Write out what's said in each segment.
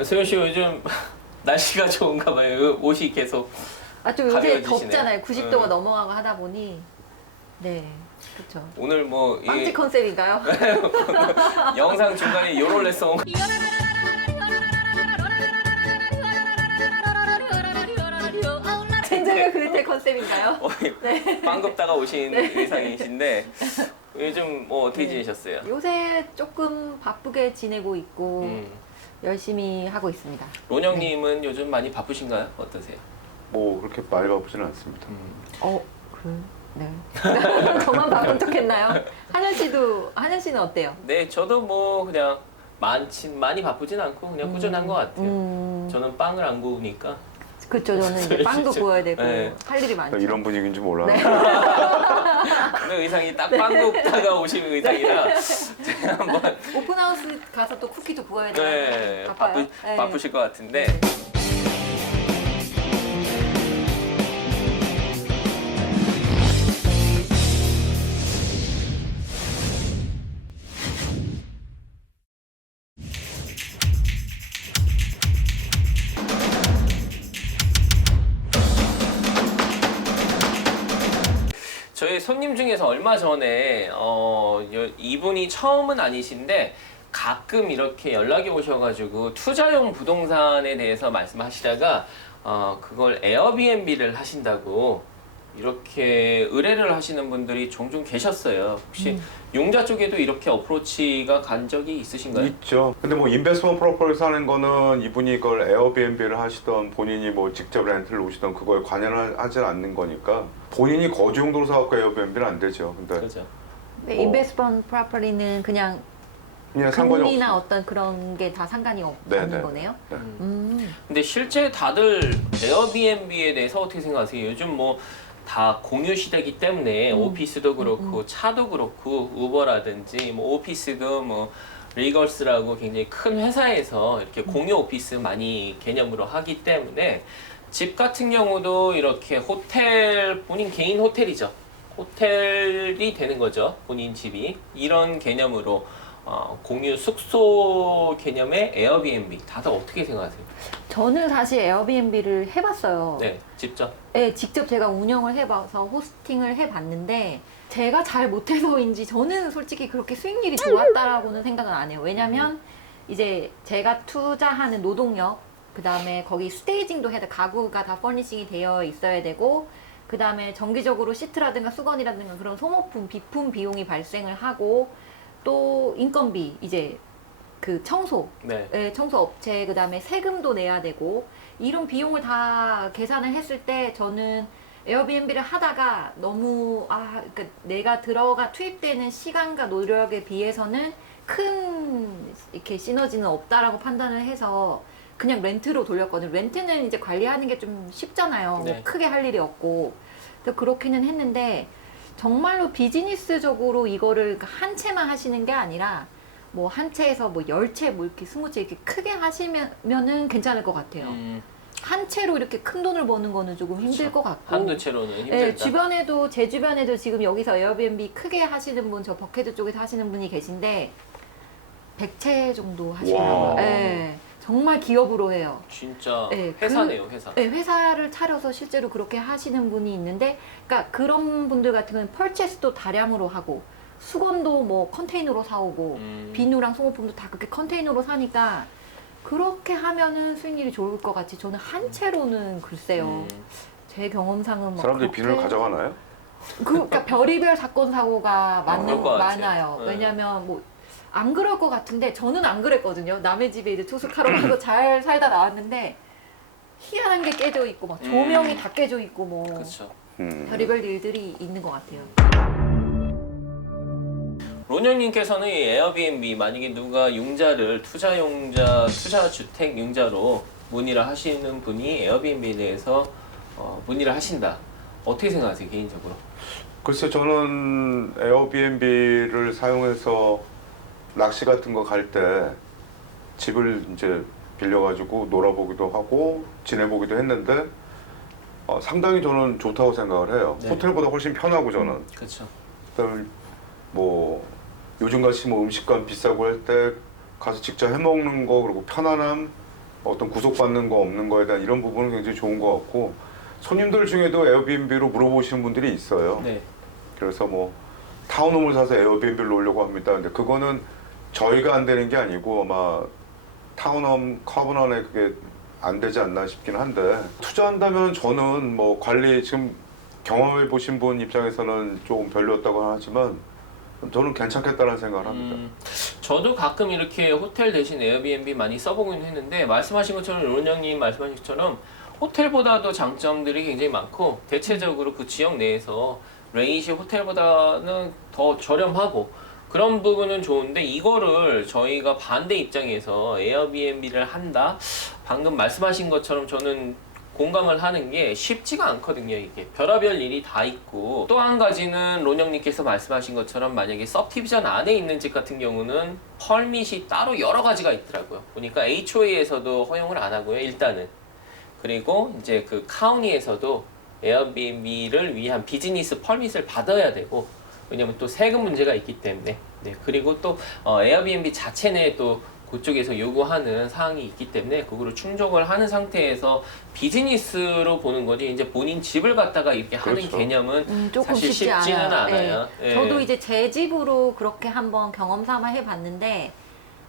소연 씨 요즘 날씨가 좋은가 봐요. 옷이 계속 좀 요새 가벼워지시네. 덥잖아요. 90도가 넘어가고 하다 보니. 네, 그렇죠. 오늘 뭐 빵집 컨셉인가요? 영상 중간에 요롤레송 젠장의 그릇의 컨셉인가요? 빵 굽다가 오신 의상이신데 요즘 뭐 어떻게 지내셨어요? 요새 조금 바쁘게 지내고 있고 열심히 하고 있습니다. 론영님은 요즘 많이 바쁘신가요? 어떠세요? 뭐 그렇게 많이 바쁘지는 않습니다. 네. 저만 바쁜 척했나요? 한현 씨는 어때요? 네, 저도 뭐 그냥 많이 바쁘진 않고 그냥 꾸준한 것 같아요. 저는 빵을 안 구우니까. 그렇죠. 저는 이제 빵도 구워야 되고 네. 할 일이 많죠. 이런 분위기인 줄 몰라. 오늘 의상이 딱 빵 굽다가 오신 의상이라 제가 한번 오픈하우스 가서 또 쿠키도 구워야 되고 네, 바빠요. 네. 바쁘실 것 같은데. 저희 손님 중에서 얼마 전에 이분이 처음은 아니신데 가끔 이렇게 연락이 오셔가지고 투자용 부동산에 대해서 말씀하시다가 그걸 에어비앤비를 하신다고 이렇게 의뢰를 하시는 분들이 종종 계셨어요. 혹시 용자 쪽에도 이렇게 어프로치가 간 적이 있으신가요? 있죠. 근데 뭐 인베스트먼트 프로퍼리에서 하는 거는 이분이 이걸 에어비앤비를 하시던 본인이 뭐 직접 렌트를 오시던 그거에 관여하지 않는 거니까 본인이 거주 용도로 사갖고 에어비앤비는 안 되죠. 근데 그죠. 인베스트먼트 프로퍼리는 그냥 상관이 금리나 없어요. 어떤 그런 게 다 상관이 네, 없는 네. 거네요. 네. 근데 실제 다들 에어비앤비에 대해서 어떻게 생각하세요? 요즘 뭐 다 공유 시대이기 때문에 오피스도 그렇고 차도 그렇고 우버라든지 뭐 오피스도 뭐 리걸스라고 굉장히 큰 회사에서 이렇게 공유 오피스 많이 개념으로 하기 때문에 집 같은 경우도 이렇게 호텔, 본인 개인 호텔이죠. 호텔이 되는 거죠. 본인 집이. 이런 개념으로 공유 숙소 개념의 에어비앤비 다들 어떻게 생각하세요? 저는 사실 에어비앤비를 해봤어요. 네, 직접. 네, 직접 제가 운영을 해봐서 호스팅을 해봤는데 제가 잘 못해서인지 저는 솔직히 그렇게 수익률이 좋았다라고는 생각은 안 해요. 왜냐면 이제 제가 투자하는 노동력, 그 다음에 거기 스테이징도 해야 돼. 가구가 다 퍼니싱이 되어 있어야 되고, 그 다음에 정기적으로 시트라든가 수건이라든가 그런 소모품, 비품 비용이 발생을 하고, 또 인건비, 이제 그 청소, 네. 청소 업체, 그 다음에 세금도 내야 되고, 이런 비용을 다 계산을 했을 때 저는 에어비앤비를 하다가 너무, 그러니까 내가 투입되는 시간과 노력에 비해서는 큰 이렇게 시너지는 없다라고 판단을 해서 그냥 렌트로 돌렸거든요. 렌트는 이제 관리하는 게 좀 쉽잖아요. 네. 뭐 크게 할 일이 없고. 그래서 그렇기는 했는데, 정말로 비즈니스적으로 이거를 한 채만 하시는 게 아니라 뭐 한 채에서 뭐 10채 뭐 이렇게 20채 이렇게 크게 하시면은 괜찮을 것 같아요. 한 채로 이렇게 큰 돈을 버는 거는 조금 힘들 것 같고. 한두 채로는 힘들다. 네, 제 주변에도 지금 여기서 에어비앤비 크게 하시는 분, 저 버케드 쪽에서 하시는 분이 계신데 100채 정도 하시더라고요. 네, 정말 기업으로 해요. 진짜 네, 회사네요, 회사. 네, 회사를 차려서 실제로 그렇게 하시는 분이 있는데, 그러니까 그런 분들 같은 경우는 펄체스도 다량으로 하고, 수건도 뭐 컨테이너로 사오고, 비누랑 소모품도 다 그렇게 컨테이너로 사니까, 그렇게 하면은 수익률이 좋을 것 같지. 저는 한 채로는 글쎄요. 제 경험상은 막 사람들이 그렇게... 비누를 가져가나요? 그러니까 별의별 사건 사고가 그럴 것 같아요. 많아요. 네. 왜냐면 뭐 안 그럴 것 같은데 저는 안 그랬거든요. 남의 집에 이제 투숙하러 가서 잘 살다 나왔는데 희한한 게 깨져 있고 막 조명이 다 깨져 있고 뭐 그렇죠. 별의별 일들이 있는 것 같아요. 론영님께서는 이 에어비앤비 만약에 누가 투자 주택 융자로 문의를 하시는 분이 에어비앤비에 대해서 문의를 하신다. 어떻게 생각하세요, 개인적으로? 글쎄 저는 에어비앤비를 사용해서 낚시 같은 거 갈 때 집을 이제 빌려가지고 놀아보기도 하고 지내보기도 했는데 상당히 저는 좋다고 생각을 해요. 네. 호텔보다 훨씬 편하고 저는. 그렇죠. 그다음에 뭐 요즘같이 뭐 음식값 비싸고 할 때 가서 직접 해먹는 거 그리고 편안함 어떤 구속받는 거 없는 거에 대한 이런 부분은 굉장히 좋은 것 같고 손님들 중에도 에어비앤비로 물어보시는 분들이 있어요. 네. 그래서 뭐 타운홈을 사서 에어비앤비를 놓으려고 합니다. 근데 그거는 저희가 안 되는 게 아니고 아마 타운홈 커버넌에 그게 안 되지 않나 싶긴 한데 투자한다면 저는 뭐 관리 지금 경험해 보신 분 입장에서는 조금 별로였다고 하지만 저는 괜찮겠다는 생각을 합니다. 저도 가끔 이렇게 호텔 대신 에어비앤비 많이 써보긴 했는데 말씀하신 것처럼 론영님 말씀하신 것처럼 호텔보다도 장점들이 굉장히 많고 대체적으로 그 지역 내에서 레이시 호텔보다는 더 저렴하고 그런 부분은 좋은데 이거를 저희가 반대 입장에서 에어비앤비를 한다? 방금 말씀하신 것처럼 저는 공감을 하는 게 쉽지가 않거든요. 이게 별의별 일이 다 있고 또 한 가지는 론영님께서 말씀하신 것처럼 만약에 서브디비전 안에 있는 집 같은 경우는 펄밋이 따로 여러 가지가 있더라고요. 보니까 HOA에서도 허용을 안 하고요. 일단은 그리고 이제 그 카운티에서도 에어비앤비를 위한 비즈니스 펄밋을 받아야 되고 왜냐면 또 세금 문제가 있기 때문에 네 그리고 또 에어비앤비 자체 내에 또 그쪽에서 요구하는 사항이 있기 때문에 그거를 충족을 하는 상태에서 비즈니스로 보는 거지 이제 본인 집을 갖다가 이렇게 하는 그렇죠. 개념은 조금 사실 쉽지 쉽지는 않아요. 않아요. 예. 저도 이제 제 집으로 그렇게 한번 경험 삼아 해봤는데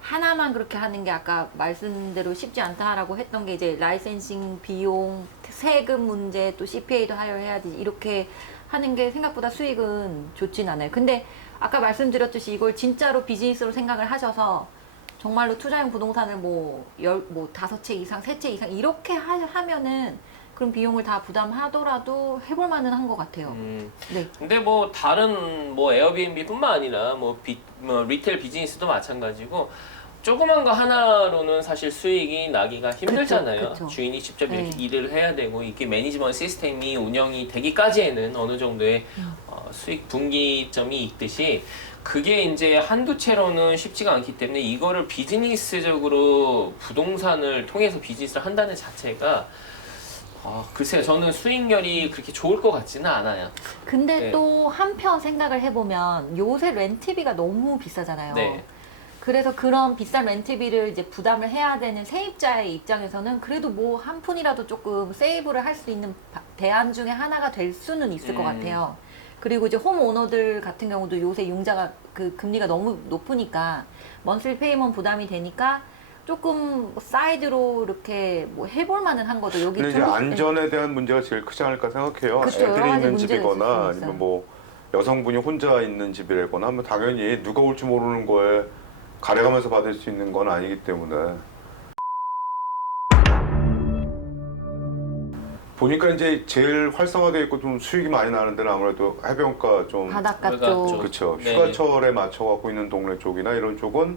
하나만 그렇게 하는 게 아까 말씀대로 쉽지 않다라고 했던 게 이제 라이센싱 비용, 세금 문제, 또 CPA도 하여해야 되지 이렇게 하는 게 생각보다 수익은 좋진 않아요. 근데 아까 말씀드렸듯이 이걸 진짜로 비즈니스로 생각을 하셔서 정말로 투자용 부동산을 뭐 5채 이상, 3채 이상 이렇게 하면은 그런 비용을 다 부담하더라도 해볼 만은 한 것 같아요. 네. 근데 뭐 다른 뭐 에어비앤비뿐만 아니라 뭐 리테일 비즈니스도 마찬가지고 조그만 거 하나로는 사실 수익이 나기가 힘들잖아요. 그쵸. 주인이 직접 이렇게 네. 일을 해야 되고 이게 매니지먼트 시스템이 운영이 되기까지에는 어느 정도의 수익 분기점이 있듯이 그게 이제 한두 채로는 쉽지가 않기 때문에 이거를 비즈니스적으로 부동산을 통해서 비즈니스를 한다는 자체가 글쎄요 저는 수익률이 그렇게 좋을 것 같지는 않아요. 근데 네. 또 한편 생각을 해보면 요새 렌트비가 너무 비싸잖아요. 네. 그래서 그런 비싼 렌트비를 이제 부담을 해야 되는 세입자의 입장에서는 그래도 뭐 한 푼이라도 조금 세이브를 할 수 있는 대안 중에 하나가 될 수는 있을 것 같아요. 그리고 이제 홈 오너들 같은 경우도 요새 융자가 그 금리가 너무 높으니까 먼슬리 페이먼트 부담이 되니까 조금 사이드로 이렇게 뭐 해볼 만은 한 거죠. 여기 근데 이제 좀 안전에 대한 문제가 제일 크지 않을까 생각해요. 그쵸, 여러 애들이 가지 있는 문제가 집이거나 있을 수 아니면 있어요. 뭐 여성분이 혼자 있는 집이라거나 하면 당연히 누가 올지 모르는 거에 가려가면서 받을 수 있는 건 아니기 때문에 보니까 이제 제일 활성화되어 있고 좀 수익이 많이 나는 데는 아무래도 해변가 좀 바닷가 바닷가 쪽. 쪽. 그렇죠. 네. 휴가철에 맞춰 갖고 있는 동네 쪽이나 이런 쪽은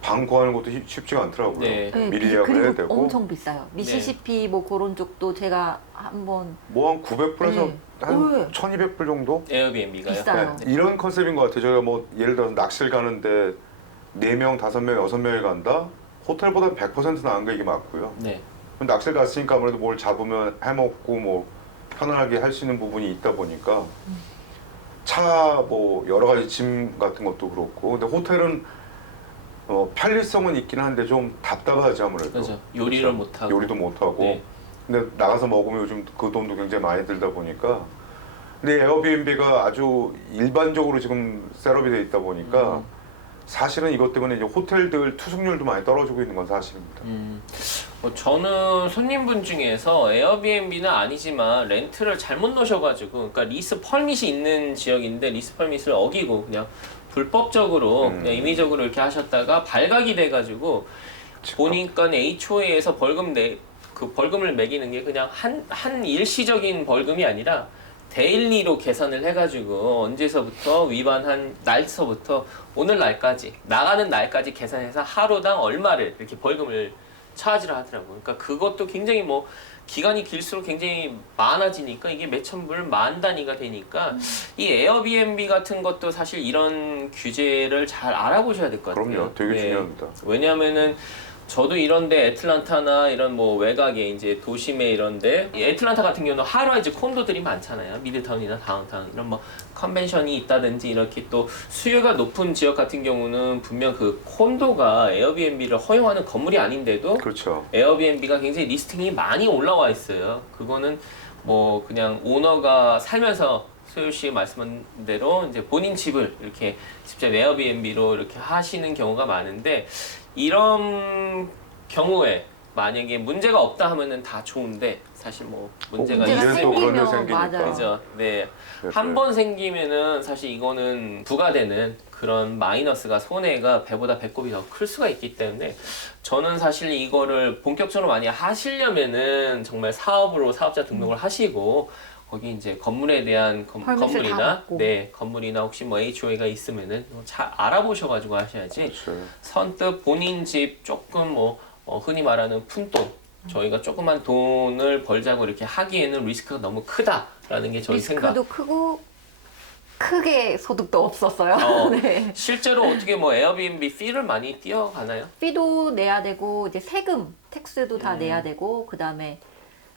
방 구하는 것도 쉽지가 않더라고요. 네. 네, 미리 예약을 해야 그리고 되고 엄청 비싸요. 미시시피 뭐 그런 쪽도 제가 한번 뭐 한 900불에서 네. 한 네. 1200불 정도? 에어비앤비가요. 비싸요. 네, 이런 컨셉인 것 같아요. 저희가 뭐 예를 들어서 낚시를 가는데 4명, 5명, 6명이 간다? 호텔보다 100% 나은 게 이게 맞고요. 네. 낚시를 갔으니까 아무래도 뭘 잡으면 해먹고 뭐 편안하게 할 수 있는 부분이 있다 보니까 차 뭐 여러 가지 짐 같은 것도 그렇고 근데 호텔은 편리성은 있긴 한데 좀 답답하지 아무래도. 그렇죠. 요리를 못 하고. 요리도 못 하고. 네. 근데 나가서 먹으면 요즘 그 돈도 굉장히 많이 들다 보니까 근데 에어비앤비가 아주 일반적으로 지금 셋업이 돼 있다 보니까 사실은 이것 때문에 이제 호텔들 투숙률도 많이 떨어지고 있는 건 사실입니다. 저는 손님분 중에서 에어비앤비는 아니지만 렌트를 잘못 넣으셔가지고 그러니까 리스 펄밋이 있는 지역인데 리스 펄밋을 어기고 그냥 불법적으로 그냥 임의적으로 이렇게 하셨다가 발각이 돼가지고 보니까 HOA에서 벌금을 매기는 게 그냥 한 일시적인 벌금이 아니라 데일리로 계산을 해가지고 언제서부터 위반한 날서부터 오늘 날까지 나가는 날까지 계산해서 하루당 얼마를 이렇게 벌금을 차지를 하더라고요. 그러니까 그것도 굉장히 뭐 기간이 길수록 굉장히 많아지니까 이게 몇천 불, 만 단위가 되니까 이 에어비앤비 같은 것도 사실 이런 규제를 잘 알아보셔야 될 것 같아요. 그럼요. 되게 네. 중요합니다. 왜냐하면은 저도 이런데 애틀란타나 이런 뭐 외곽에 이제 도심에 이런데 이 애틀란타 같은 경우는 하이라이즈 콘도들이 많잖아요. 미드타운이나 다운타운 이런 뭐 컨벤션이 있다든지 이렇게 또 수요가 높은 지역 같은 경우는 분명 그 콘도가 에어비앤비를 허용하는 건물이 아닌데도 그렇죠. 에어비앤비가 굉장히 리스팅이 많이 올라와 있어요. 그거는 뭐 그냥 오너가 살면서 소유 씨 말씀한 대로 이제 본인 집을 이렇게 직접 에어비앤비로 이렇게 하시는 경우가 많은데 이런 경우에 만약에 문제가 없다 하면은 다 좋은데 사실 뭐 문제가 문제가 일은 또 그런 데 생기면 생기니까. 맞아요. 그죠. 네. 그래서 한 번 생기면은 사실 이거는 부과되는 그런 마이너스가 손해가 배보다 배꼽이 더 클 수가 있기 때문에 저는 사실 이거를 본격적으로 많이 하시려면은 정말 사업으로 사업자 등록을 하시고 거기 이제 건물에 대한 퍼밋을 다 건물이나 받고. 네 건물이나 혹시 뭐 HOA가 있으면은 잘 알아보셔가지고 하셔야지 그렇죠. 선뜻 본인 집 조금 뭐 흔히 말하는 푼돈 저희가 조그만 돈을 벌자고 이렇게 하기에는 리스크가 너무 크다라는 게 저희 생각. 리스크도 크고 크게 소득도 없었어요. 어, 네. 실제로 어떻게 뭐 에어비앤비 피를 많이 띄어가나요? 피도 내야 되고 이제 세금, 텍스도 다 내야 되고 그다음에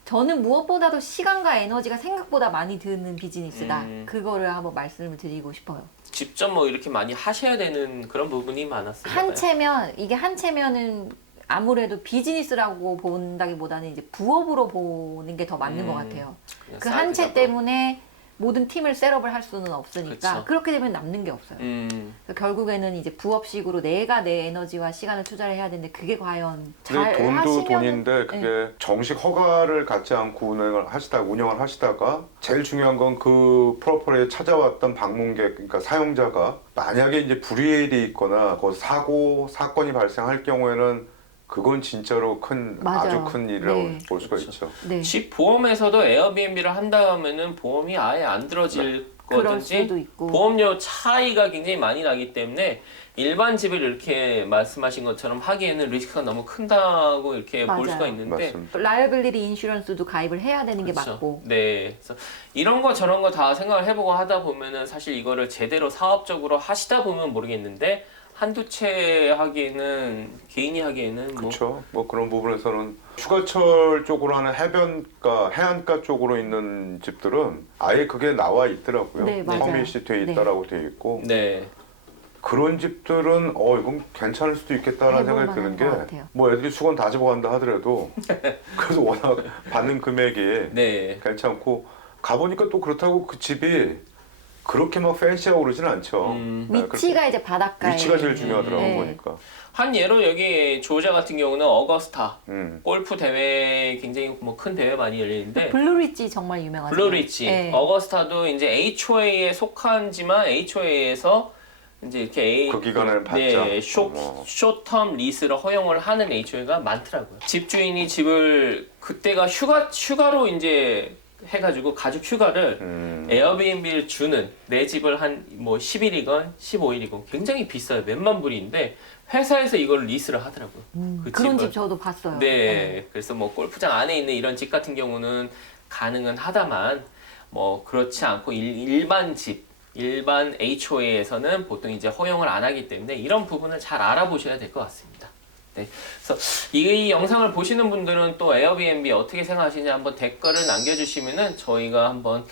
저는 무엇보다도 시간과 에너지가 생각보다 많이 드는 비즈니스다. 그거를 한번 말씀을 드리고 싶어요. 직접 뭐 이렇게 많이 하셔야 되는 그런 부분이 많았어요. 한 채면 이게 한 채면은 아무래도 비즈니스라고 본다기보다는 이제 부업으로 보는 게 더 맞는 것 같아요. 그 한 채 때문에 모든 팀을 셋업을 할 수는 없으니까 그쵸. 그렇게 되면 남는 게 없어요. 그래서 결국에는 이제 부업식으로 내가 내 에너지와 시간을 투자를 해야 되는데 그게 과연 잘 근데 돈도 하시면은 돈인데 그게 정식 허가를 갖지 않고 운영을 하시다가 제일 중요한 건 그 프로퍼리에 찾아왔던 방문객, 그러니까 사용자가 만약에 이제 불이익이 있거나 그 사건이 발생할 경우에는 그건 진짜로 맞아요. 아주 큰 일이라고 네. 볼 수가 그렇죠. 있죠. 네. 집 보험에서도 에어비앤비를 한다 하면은 보험이 아예 안 들어질 그럴 거든지 수도 있고. 보험료 차이가 굉장히 많이 나기 때문에 일반 집을 이렇게 말씀하신 것처럼 하기에는 리스크가 너무 큰다고 이렇게 볼 맞아요. 수가 있는데 맞습니다. 라이어빌리티 인슈런스도 가입을 해야 되는 게 그렇죠. 맞고. 네. 그래서 이런 거 저런 거 다 생각을 해보고 하다 보면은 사실 이거를 제대로 사업적으로 하시다 보면 모르겠는데 한두 채 하기에는 개인이 하기에는 뭐 그렇죠. 뭐 그런 부분에서는 휴가철 쪽으로 하는 해변가, 해안가 쪽으로 있는 집들은 아예 그게 나와 있더라고요. 네, 맞아요. 퍼밋이 돼 네. 있다라고 돼 있고 네. 그런 집들은 이건 괜찮을 수도 있겠다라는 해볼 생각이 드는 만한 것 같아요. 게 뭐 애들이 수건 다 집어간다 하더라도 그래서 워낙 받는 금액이 네. 괜찮고 가보니까 또 그렇다고 그 집이 그렇게 막 팬시하고 그러진 않죠. 네, 위치가 이제 바닷가에. 위치가 제일 중요하더라고 네. 보니까. 한 예로 여기 조지아 같은 경우는 어거스타 골프 대회 굉장히 뭐 큰 대회 많이 열리는데 블루리지 정말 유명하죠. 블루리지 네. 어거스타도 이제 HOA에 속한지만 HOA에서 이제 이렇게 그 기간에는 받자. 네, 어머. 쇼텀 리스를 허용을 하는 HOA가 많더라고요. 집주인이 집을 그때가 휴가로 이제 해가지고 가족 휴가를 에어비앤비를 주는 내 집을 한 뭐 10일이건 15일이건 굉장히 비싸요. 몇만 불인데 회사에서 이걸 리스를 하더라고요. 그 그런 집을. 집 저도 봤어요. 네. 그래서 뭐 골프장 안에 있는 이런 집 같은 경우는 가능은 하다만 뭐 그렇지 않고 일반 집, 일반 HOA에서는 보통 이제 허용을 안 하기 때문에 이런 부분을 잘 알아보셔야 될 것 같습니다. 네. 그래서 이 영상을 보시는 분들은 또 에어비앤비 어떻게 생각하시는지 한번 댓글을 남겨주시면은 저희가 한번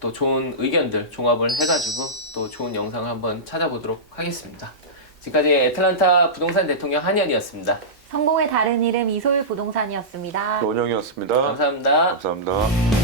또 좋은 의견들 종합을 해가지고 또 좋은 영상을 한번 찾아보도록 하겠습니다. 지금까지 애틀란타 부동산 대통령 한현이었습니다. 성공의 다른 이름 이솔 부동산이었습니다. 원영이었습니다. 감사합니다. 감사합니다.